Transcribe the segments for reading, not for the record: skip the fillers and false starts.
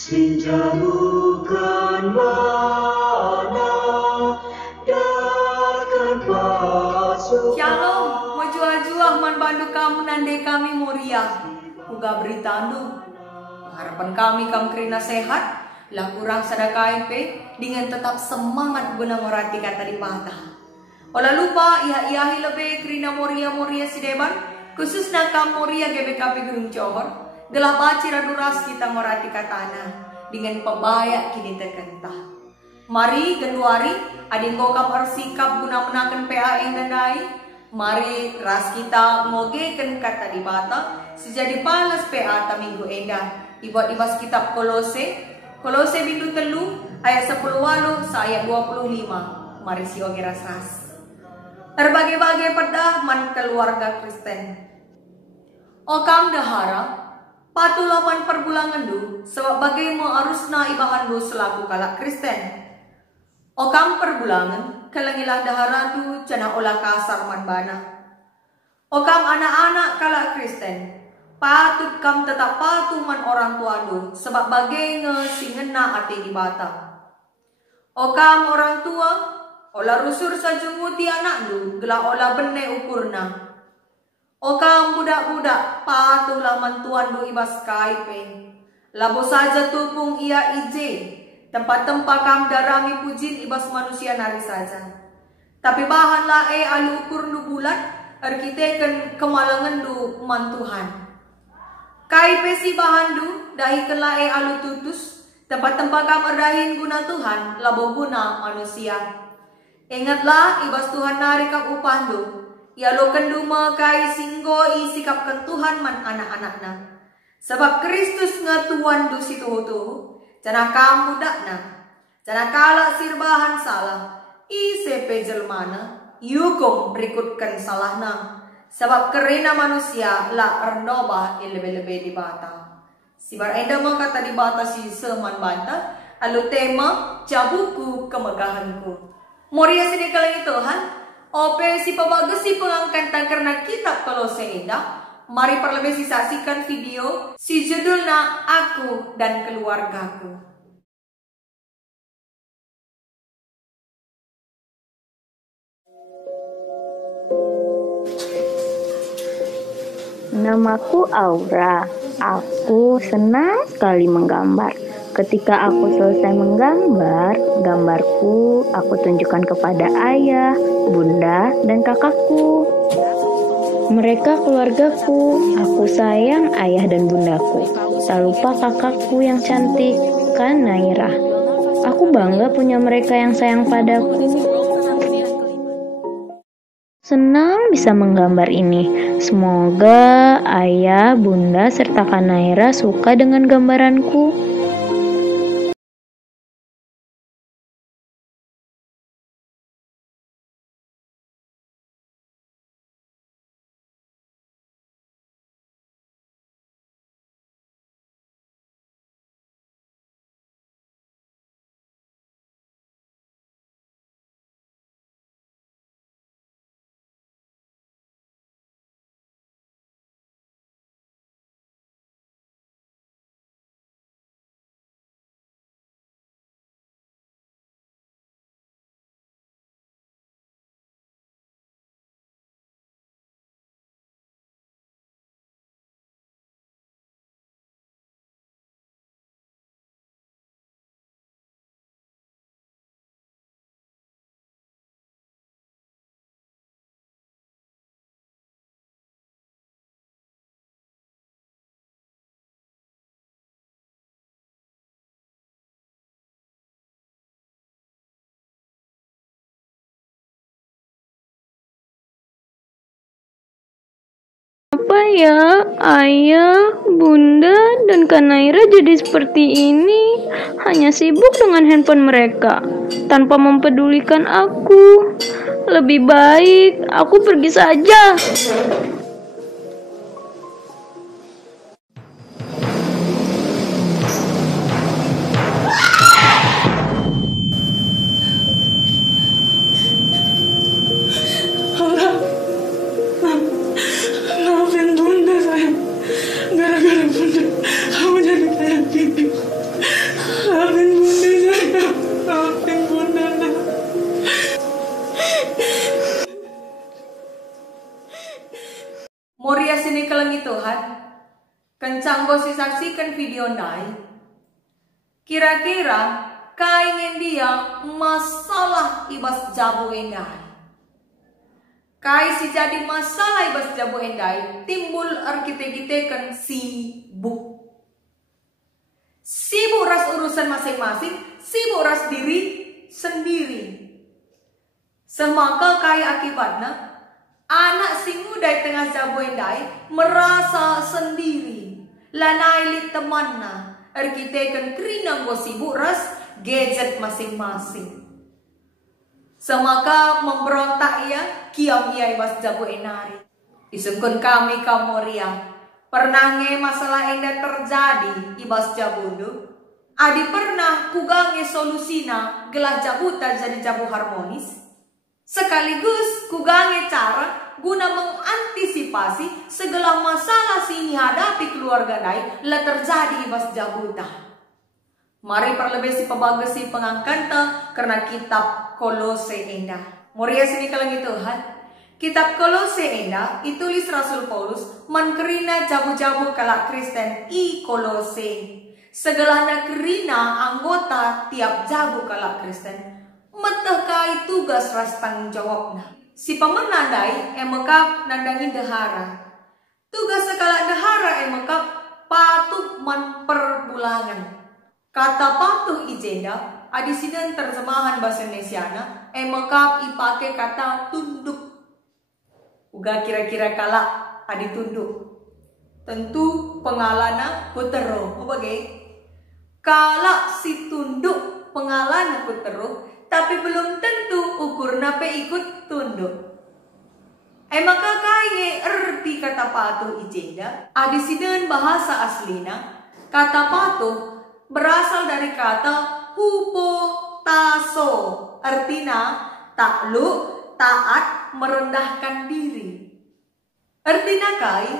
Senja bukan mana datang pasukan. Shalom, mojuah-juah man bandu kamu nande kami Moria. Uga berita andu. Harapan kami kerina sehat, lah kurang sadakain pe dengan tetap semangat guna merati kata di patah. Olah lupa iya lebih kerina Moria si deban, khususnya kam Moria GBKP Gunung Johor. Gelah baci raduras kita merati katana dengan pebaya kini terkentah. Mari genduari ading gokam arsikap guna menakan PA yang dandai. Mari ras kita ngogeken kata di bata sejadi palas PA ta minggu endah. Ibuat ibas kitab Kolose bindu telu ayat 10 walu sa ayat 25. Mari si oge ras. Terbagai-bagai pedah man keluarga Kristen. Okam dahara patulaman perbulangan du sebab bagaimana arusna ibahan du selaku kalak Kristen. Okam perbulangan kelangilah dahara du cana olah kasar man bana. Okam anak-anak kalak Kristen patut kam tetap patuh man orang tua du sebab bagaimana singena ati di bata. Okam orang tua olah rusur sajunguti anak du gelah olah bene ukurna. Okam budak-budak patuhlah mantuan du ibas kaipe. Labo saja tupung ia ije. Tempat-tempat kam darami pujin ibas manusia nari saja. Tapi bahanlah alu ukur du bulat. Arkiteken kemalangan du mantuhan. Kaipe si bahan du dahikanlah alu tutus. Tempat-tempat kam erdahin guna Tuhan. Labo guna manusia. Ingatlah ibas Tuhan nari kam upan du. Ya lo kenduma kai singgo isikapkan Tuhan man anak-anakna. Sebab Kristus ngatuan du situ-tuh. Cana kam budakna. Cana kala sirbahan salah. ICP jelmana. Yukum berikutkan salahna. Sebab kerina manusia la ernobah ilebe-lebe di bata. Sibar enda kata di bata si seman banta. Alu tema cabuku kemegahanku. Moria sini kalian Tuhan. Ope si pebagus si pengangkatan karena kitab Kolose indah. Mari perlebih saksikan video si judulnya Aku dan Keluargaku. Namaku Aura. Aku senang sekali menggambar. Ketika aku selesai menggambar, gambarku aku tunjukkan kepada ayah, bunda, dan kakakku. Mereka keluargaku. Aku sayang ayah dan bundaku. Tak lupa kakakku yang cantik, kan Naira. Aku bangga punya mereka yang sayang padaku. Senang bisa menggambar ini. Semoga ayah, bunda, serta Kak Naira suka dengan gambaranku. Apa ya, ayah, bunda, dan Kak Naira jadi seperti ini? Hanya sibuk dengan handphone mereka, tanpa mempedulikan aku. Lebih baik aku pergi saja. Maafin Bunda sayang. Gara-gara Bunda kamu jadi kayak gini. sanggosi saksikan video nai. Kira-kira kaingen dia masalah ibas jabu endai. Kai si jadi masalah ibas jabu endai timbul arkite-kitekan sibuk. Sibuk ras urusan masing-masing, sibuk ras diri sendiri. Semaka kaya akibatnya anak si muda tengah jabu endai merasa sendiri. Lanai li temanna arkitekan kerinang go sibuk ras gadget masing-masing. Semaka memberontak ia, kiam ia ibas jabu enari. Isungkun kami kamoria, pernah nge masalah enda terjadi ibas jabundu. Adi pernah kugange solusina gelah jabuta jadi jabu harmonis. Sekaligus kugange cara guna mengantisipasi segala masalah sini hadapi keluarga dai la terjadi ibas jabuta. Mari perlebih si pebagasi pengangkanta karena kitab Kolose enda. Moria sini kalang Tuhan. Kitab Kolose enda ditulis Rasul Paulus mankerina jabu-jabu kalak Kristen i Kolose. Segelana kerina anggota tiap jabu kalak Kristen metehkai tugas ras tanggung jawabna. Si pemenandai emekap nandangi dehara. Tugas sekala dehara emekap patuh man perbulangan. Kata patuh ijenda adisidan terjemahan bahasa Indonesiana emekap ipake kata tunduk. Uga kira-kira kalak adi tunduk. Tentu pengalana putero. Bagai kalak si tunduk pengalana putero, tapi belum tentu ukurna pe ikut tunduk. Emaka kaya erti kata patuh ijenda adisidan bahasa aslina kata patuh berasal dari kata hupotaso, artinya takluk, taat, merendahkan diri. Artinya kai,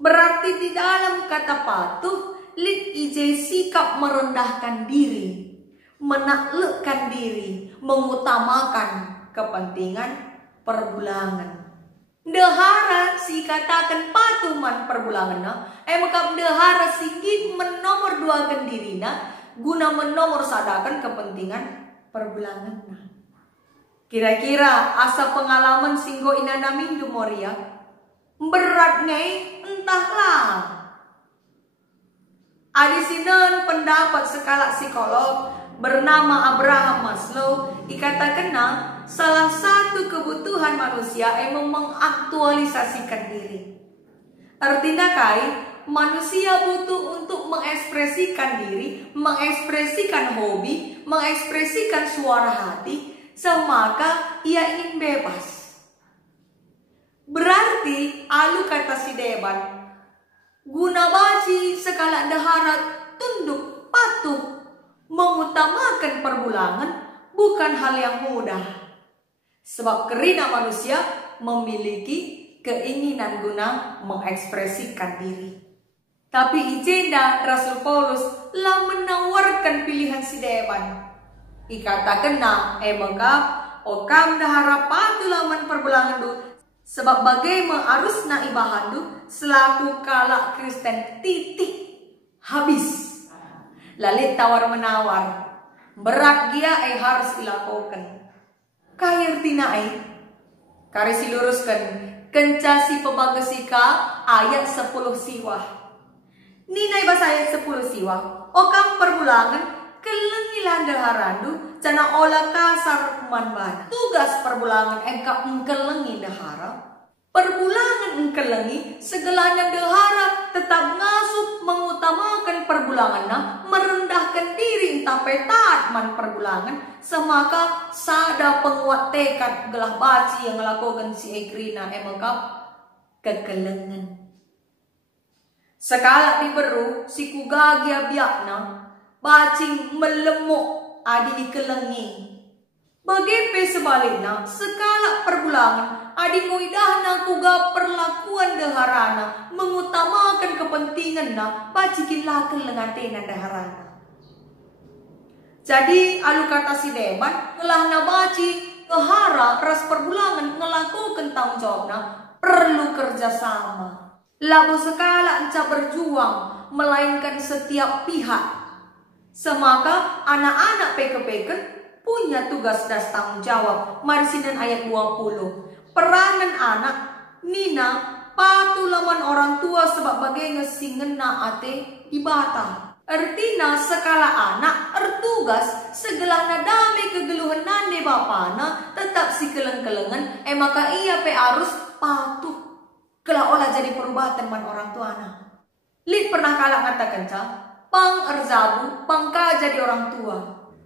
berarti di dalam kata patuh, lit ije sikap merendahkan diri, menaklukkan diri, mengutamakan kepentingan perbulangan. Dehara si katakan patuman perbulangan emekap dehara singgit menomor duakan dirina guna menomor sadakan kepentingan perbulangan. Kira-kira asa pengalaman singgo inana mindu moria berat ngai entahlah. Adisinan pendapat skala psikolog bernama Abraham Maslow ikatakan salah satu kebutuhan manusia emang mengaktualisasikan diri. Artinya kai manusia butuh untuk mengekspresikan diri, mengekspresikan hobi, mengekspresikan suara hati, semaka ia ingin bebas. Berarti alu kata si deban guna baci sekala daharat tunduk patuh mengutamakan perbulangan bukan hal yang mudah. Sebab kerina manusia memiliki keinginan guna mengekspresikan diri. Tapi ijenda Rasul Paulus lah menawarkan pilihan si deban. Ikatakan emangkap okam dahara patulaman perbulangan du. Sebab bagaimana arusna ibahan du selaku kalak Kristen titik habis. Lalit tawar menawar. Berat dia harus dilakukan. Kair tinai kari siluruskan kencasi pebagesika ayat 10 siwah. Ninai bahasa ayat 10 siwah. Okam perbulangan kelengilan deharandu cana olah kasar manban. Tugas perbulangan engkap engkelengi dehara. Perbulangan engkelengi segelanya dehara tetap ngasup mengutamakan perbulanganna merendahkan diri entah petat man perbulangan semaka sada penguat tekad gelah baci yang melakukan si Ekrina emangkap kekelengan. Sekala diberu si kugagia biakna bacing melemuk adi dikelengi. Bagipe sebaliknya sekala perbulangan adi nguidahna kuga perlakuan deharana mengutamakan kepentinganna bacikinlah kelengantena deharana. Jadi alu kata si deban ngelahna baci kehara ras perbulangan ngelakukan tanggung jawabna perlu kerjasama. Labo sekala enca berjuang, melainkan setiap pihak. Semaka anak-anak peke-peken punya tugas dan tanggung jawab. Mari sinan ayat 20. Peranan anak, Nina, patu laman orang tua sebab bagai ngena ate ibata. Artina sekala anak ertugas segelana damai kegeluhan nande bapana tetap si keleng-kelengan maka ia pe harus patuh kela olah jadi perubatan man orang tuana. Lid pernah kalah ngatakan pang erzabu pangka jadi orang tua.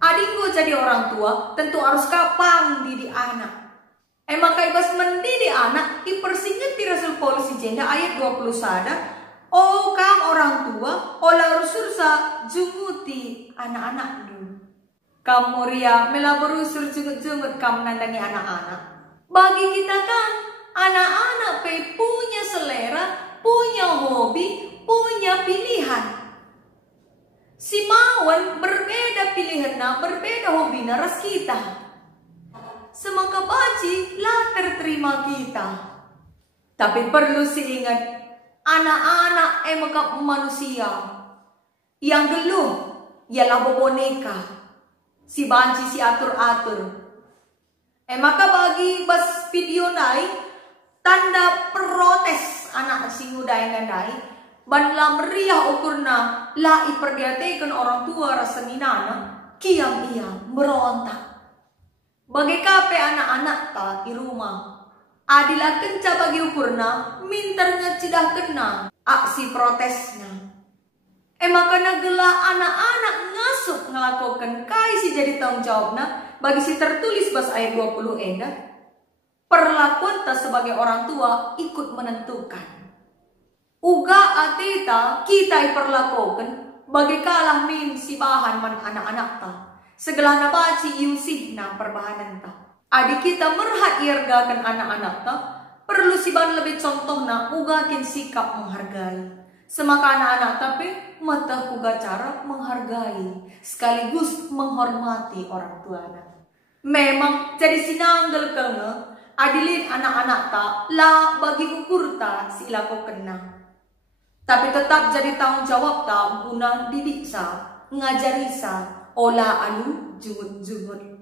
Adinggo jadi orang tua tentu harus kapang didik anak. Maka ibas mendidik anak ipersinget di Rasul Paulus Ijenda ayat 20 sada. Oh kam orang tua, olah rusursa junguti anak-anak dulu. Kam Moria mela berusur jungut-jungut kam nandangi anak-anak. Bagi kita kan, anak-anak pe punya selera, punya hobi, punya pilihan. Si Mawan berbeda pilihannya, berbeda hobinya ras kita. Semaka baci lah terterima kita. Tapi perlu diingat, anak-anak emang manusia yang geluh ialah boneka si banci si atur-atur. Maka bagi bas video naik tanda protes anak si muda yang nandai banla meriah ukurna la iperdiatekan orang tua rasa minana kiam ia merontak. Bagi kape anak-anak ta di rumah adilah kenca bagi ukurna, minternya cidah kena aksi protesnya. Maka nagela anak-anak ngasuk ngelakukan kai si jadi tanggung jawabna bagi si tertulis bas ayat 20 enda. Perlakuan ta sebagai orang tua ikut menentukan. Uga atita kita perlakukan bagi kalah min si bahan man anak-anak ta. Segelana baci iusih na perbahanan ta. Adik kita merhat irgakan anak-anak ta, perlu siban lebih contohna ugakin sikap menghargai. Semaka anak-anak tapi mata uga cara menghargai sekaligus menghormati orang tuanya. Memang jadi sinanggel kena adilin anak-anak ta la bagi ukur ta silako kena. Tapi tetap jadi tanggung jawab ta guna didik sa, ngajari sa, olah anu jungut-jungut.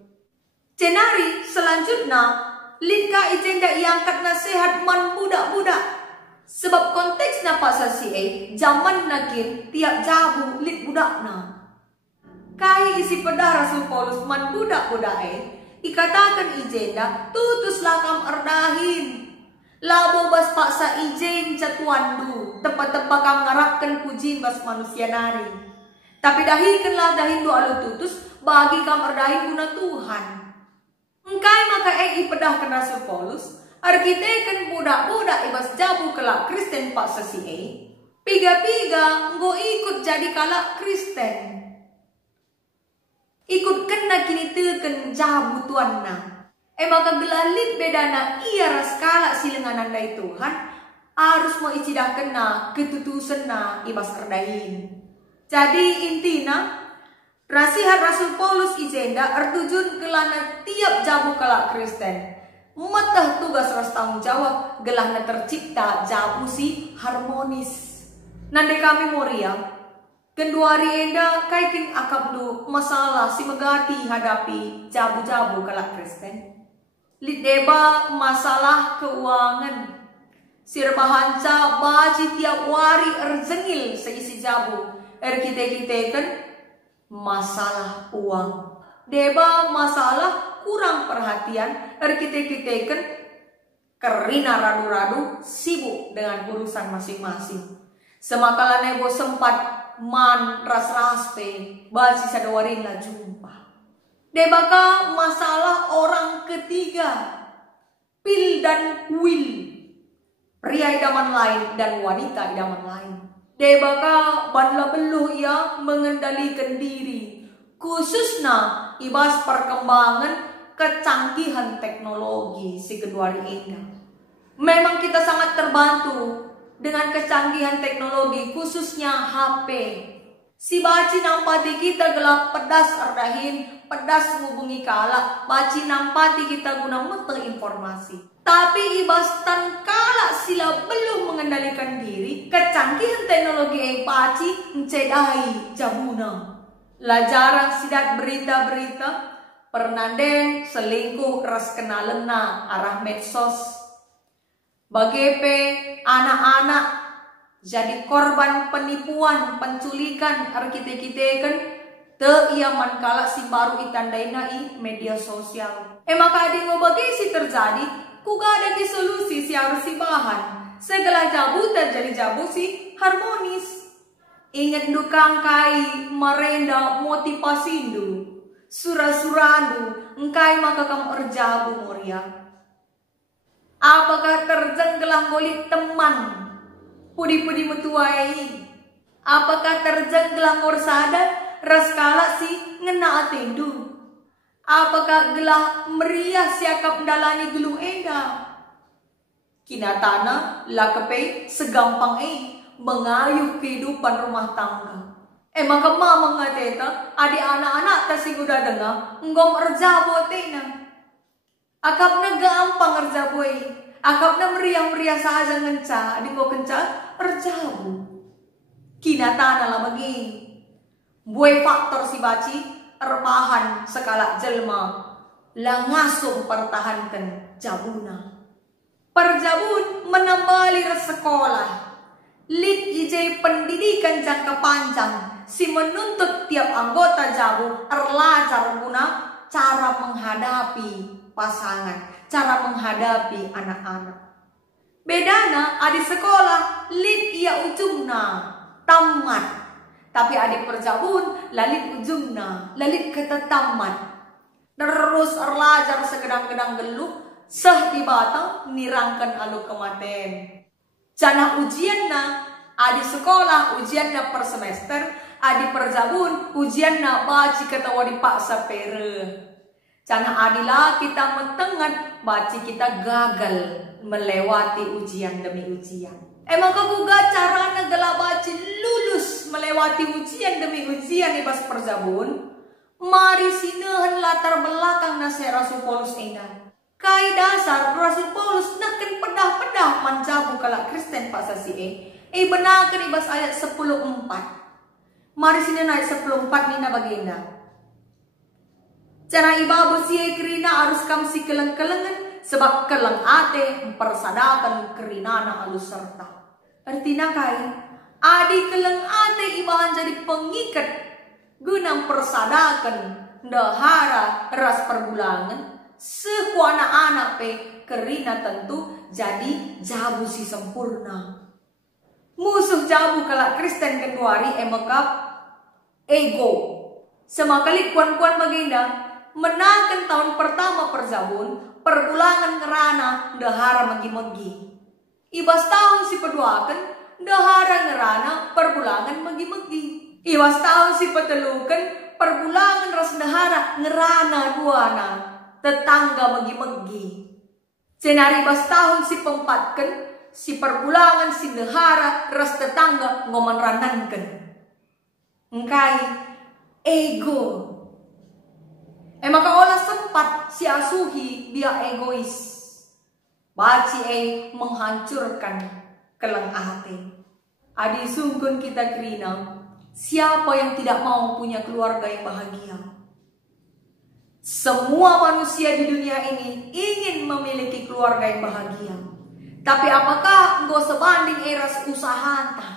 Cenari selanjutnya lika ijenda iangkat nasihat man budak-budak. Sebab konteksnya pasal si zaman nakin tiap jabu lit budakna. Kai isi pedah Rasul Paulus man budak-budak ikatakan ijenda tutus lakam erdahin. Labo bas paksa ijen catuandu tempat-tempat kam ngarapkan puji bas manusia nari. Tapi dahikanlah dahin doa lu tutus bagi kam erdahin guna Tuhan. Engkai maka ipedahkan Rasul Paulus, arkiteken budak-budak ibas jabu kelak Kristen pak sesi piga-piga nggo ikut jadi kalak Kristen. Ikut kena kini teken jabu tuanna. Maka gelalit bedana ia ras kalak silenganan dari Tuhan, harus mau icidah kena ketutusenna ibas erdain. Jadi intina nasihat Rasul Paulus ijenda ertujun kelana tiap jabu kalak Kristen. Matah tugas ras tanggung jawab gelahna tercipta jabu si harmonis. Nande kami Moria, kenduari enda kaikin akabdu masalah si megati hadapi jabu-jabu kalak Kristen. Lideba masalah keuangan. Sirbahanca baji tiap wari erzengil seisi jabu. Erkite-kiteken masalah uang. Deba masalah kurang perhatian. Erkite-kiteken kerina radu-radu sibuk dengan urusan masing-masing. Semakala nebo sempat man ras-raspe basi sadawarin la jumpa. Debaka masalah orang ketiga. Pil dan will. Pria idaman lain dan wanita idaman lain. Debaka banla beluh ia mengendalikan diri. Khususnya ibas perkembangan kecanggihan teknologi si kedua ini. Memang kita sangat terbantu dengan kecanggihan teknologi khususnya HP. Si baci nampati kita gelap pedas ardahin, pedas ngubungi kala, baci nampati kita guna meteng informasi. Tapi ibas tan kala sila belum mengendalikan diri, kecanggihan teknologi baci mencedai jabuna. Lah jarang sidat berita-berita, pernanden selingkuh keras kenalena arah medsos. Bagepe anak-anak jadi korban penipuan, penculikan, arkite-kite kan te ia mankala si baru itandaina i media sosial. Maka adi ngobagi si terjadi, kuga ada ki solusi si harus si bahan. Segala jabu terjadi jabu si harmonis. Ingat dukang kai merenda motivasindu, surah-surahandu, engkai maka kamu erjabu moria. Apakah terjenggelah golit teman? Pudi-pudi metuai. Apakah terjenggelah korsada raskala si ngena atendu? Apakah gelah meriah siakap dalani gelung eda? Kinatana lakepe segampang mengayuh kehidupan rumah tangga. Maka mama ngateta adik anak-anak tasing udah dengar ngom erjabo tena. Akapna gampang erjabo akapna meriah-meriah saja ngenca adik go kenca erjabu. Kinatana lah bagi buai faktor si baci erbahan sekala jelma langasum pertahankan jabuna. Perjabun menambali sekolah lid ijai pendidikan jangka panjang si menuntut tiap anggota jabu erlajar guna cara menghadapi pasangan, cara menghadapi anak-anak. Bedana adik sekolah lid ia ujungna tamat, tapi adik perjabun lalit ujungna lalit kata tamat. Terus erlajar segedang-gedang geluh seh di batang nirangkan alu kematen. Jana ujianna adik sekolah ujianna per semester, adik perjabun ujianna baci ketawa dipaksa pere. Jana adila kita mentengan baci kita gagal melewati ujian demi ujian. Maka kuga carana gela baci lulus melewati ujian demi ujian ibas perjabun. Mari sinehen latar belakang nasihat Rasul Paulus indah. Kai dasar Rasul Paulus neken pedah-pedah manjabu kala Kristen pak sasi benakan ibas ayat 10:4. Mari sini naik 10:4 nina baginda. Cara ibabu siye kerina harus kam si keleng-kelengan sebab keleng ate mempersadakan kerinana alus serta. Artinya kai adi keleng ate ibahan jadi pengikat guna persadakan dahara ras perbulangan. Sekuana anak pe kerina tentu jadi jabu si sempurna. Musuh jabu kala Kristen keduari emakap ego. Semakali kuan-kuan baginda menakan tahun pertama perjabun perbulangan ngerana dahara megi-megi. Ibas tahun si peduakan dahara ngerana perbulangan megi-megi. Ibas tahun si petelukan perbulangan ras dahara ngerana duana tetangga megi-megi. Senari bas tahun si pempatkan si perbulangan si dahara ras tetangga ngoman ranankan. Engkai ego. Maka olah sempat si asuhi dia egois. Baci menghancurkan keleng hati. Adi sungkun kita kerina. Siapa yang tidak mau punya keluarga yang bahagia? Semua manusia di dunia ini ingin memiliki keluarga yang bahagia. Tapi apakah engkau sebanding eras usaha anta?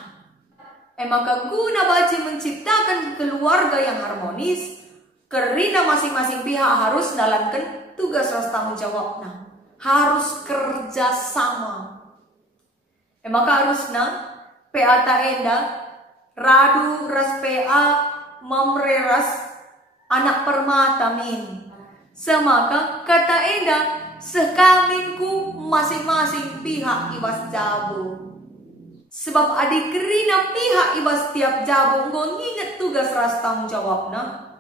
Maka guna baci menciptakan keluarga yang harmonis, kerina masing-masing pihak harus dalamkan tugas ras tanggung jawabnya. Harus kerja sama. Maka harusnya PA taenda radu ras PA mamre ras anak permata min. Semaka kata enda sekaminku masing-masing pihak ibas jabu. Sebab adik kerina pihak ibas tiap jabu nggo nginget tugas ras tanggung jawabna.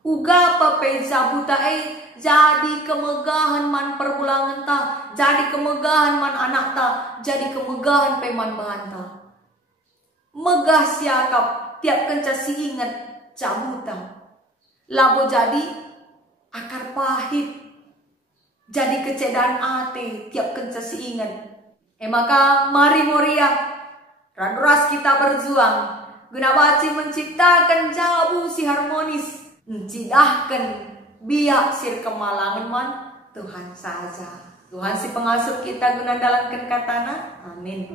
Uga pape jabu tae jadi kemegahan man perbulangan ta, jadi kemegahan man anak ta, jadi kemegahan peman bahan ta. megah siakap tiap kenca si ingat cabutan. Labo jadi akar pahit, jadi kecedaan ate tiap kenca si ingat. Maka mari Moria, raduras kita berjuang, guna baci menciptakan jabu si harmonis, mencidahkan biak sir kemalangan man Tuhan saja. Tuhan si pengasuh kita guna dalamkan katana. Amin.